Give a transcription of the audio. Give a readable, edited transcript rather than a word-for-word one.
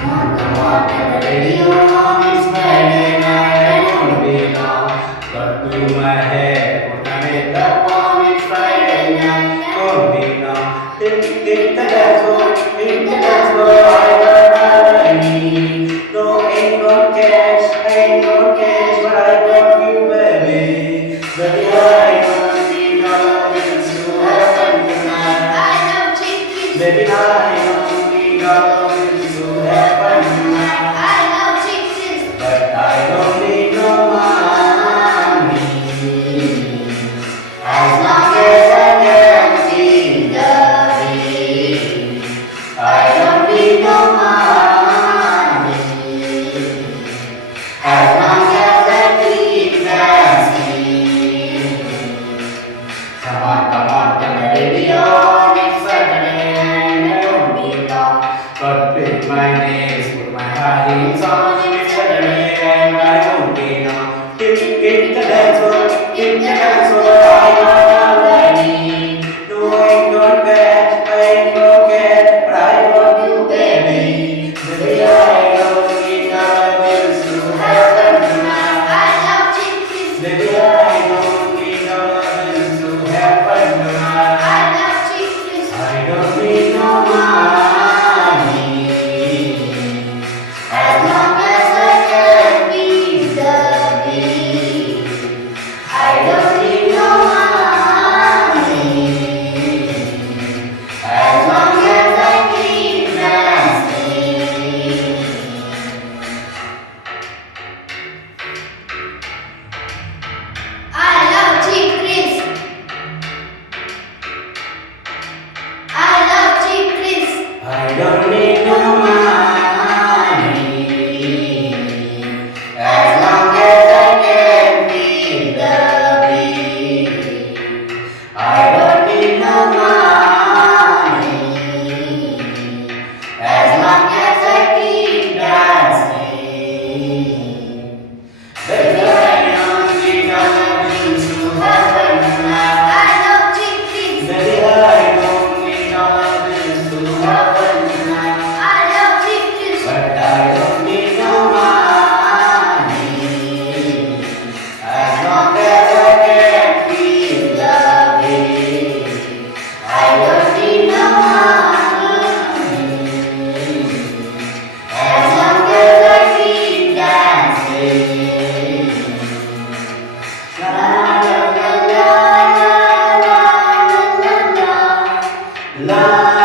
Come on, turn the radio on. It's Friday night. I won't be long. Cut to my hair, put my makeup on. It's Friday night. Won't be long. Hit the dance floor, hit the dance floor. I got all I need. No, ain't no cash, but I got you, baby. Baby, I don't need all of this to have fun tonight. I love chickens. Baby, I don't need all of this to have fun tonight. I love chickens. But I don't need no money. As long as I can see the beat. I don't need no money. As long as I keep dancing. Come on, turn the radio on. It's Saturday and I won't be long. But pick my nails, put my high heels on. It's Saturday and I won't be long. Hit the dance floor, hit the dance floor. I got all I need. No, I ain't got cash, but I got you, baby. Baby, I don't need all of this to have fun tonight. I love chickens. Baby, I don't need all of this to have fun tonight. I love chickens. I don't need no money. As long as I can beat the beat. I don't need no money. As long as I keep dancing. I love chickens. I love chickens. I don't need no money. As long as I can beat the beat. I don't need no money. As long as I keep dancing. Baby, I don't need all of this to have fun tonight. I love chickens. Baby, I don't need all of this to have fun tonight. I love chickens. But I don't need no money. As long as I can feel the beat. I don't need no money. As long as I keep dancing. La la la la la la la la.